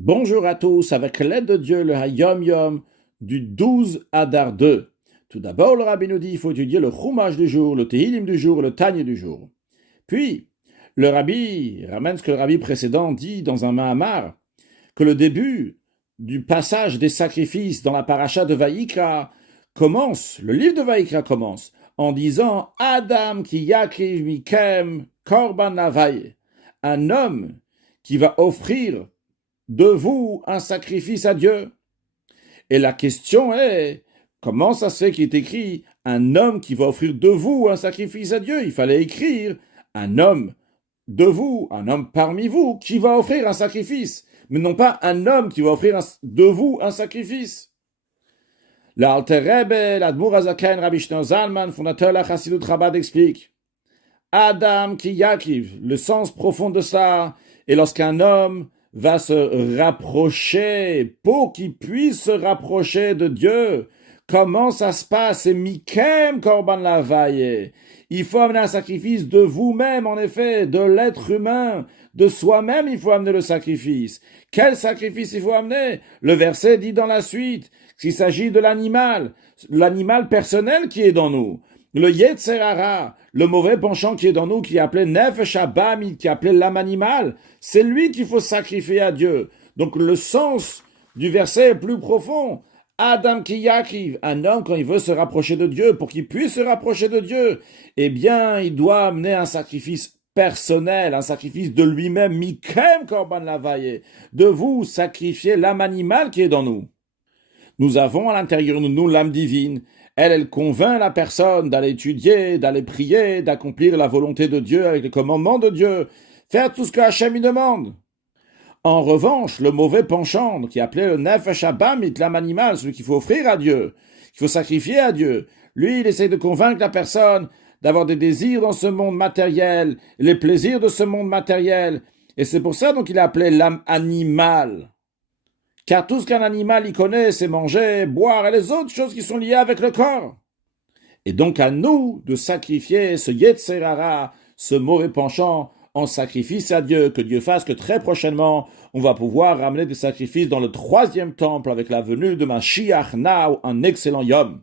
Bonjour à tous, avec l'aide de Dieu, le Hayom Yom du 12 Adar 2. Tout d'abord, le Rabbi nous dit qu'il faut étudier le Chumash du jour, le Tehillim du jour, le Tanya du jour. Puis, le Rabbi ramène ce que le Rabbi précédent dit dans un Mahamar, que le début du passage des sacrifices dans la paracha de Vaïkra commence, le livre de Vaïkra commence, en disant « Adam ki yakriv mikem korban lavai » un homme qui va offrir de vous un sacrifice à Dieu. Et la question est, comment ça se fait qu'il est écrit un homme qui va offrir de vous un sacrifice à Dieu? Il fallait écrire un homme de vous, un homme parmi vous, qui va offrir un sacrifice, mais non pas un homme qui va offrir de vous un sacrifice. L'Alter Rebbe, l'Admur Hazaken, Rabbi Shneur Zalman, fondateur de la Chassidut Chabad, explique Adam ki yakiv, le sens profond de ça, est lorsqu'un homme va se rapprocher, pour qu'il puisse se rapprocher de Dieu. Comment ça se passe? C'est Mikem Korban Lavaye. Il faut amener un sacrifice de vous-même, en effet, de l'être humain, de soi-même, il faut amener le sacrifice. Quel sacrifice il faut amener? Le verset dit dans la suite qu'il s'agit de l'animal personnel qui est dans nous. Le Yetzer Hara, le mauvais penchant qui est dans nous, qui est appelé Nefesh Abam, qui est appelé l'âme animale, c'est lui qu'il faut sacrifier à Dieu. Donc le sens du verset est plus profond. Adam ki yakiv, un homme quand il veut se rapprocher de Dieu, pour qu'il puisse se rapprocher de Dieu, eh bien il doit amener un sacrifice personnel, un sacrifice de lui-même, mikrem korban lavaye, de vous sacrifier l'âme animale qui est dans nous. Nous avons à l'intérieur de nous l'âme divine. Elle convainc la personne d'aller étudier, d'aller prier, d'accomplir la volonté de Dieu avec les commandements de Dieu, faire tout ce que Hachem lui demande. En revanche, le mauvais penchant, qui est appelé le Nefesh Abamit, l'âme animale, celui qu'il faut offrir à Dieu, qu'il faut sacrifier à Dieu, lui, il essaie de convaincre la personne d'avoir des désirs dans ce monde matériel, les plaisirs de ce monde matériel, et c'est pour ça donc il est appelé l'âme animale. Car tout ce qu'un animal y connaît, c'est manger, boire et les autres choses qui sont liées avec le corps. Et donc à nous de sacrifier ce Yetzer Hara, ce mauvais penchant, en sacrifice à Dieu, que Dieu fasse que très prochainement, on va pouvoir ramener des sacrifices dans le 3e temple avec la venue de Mashiach Now, un excellent Yom.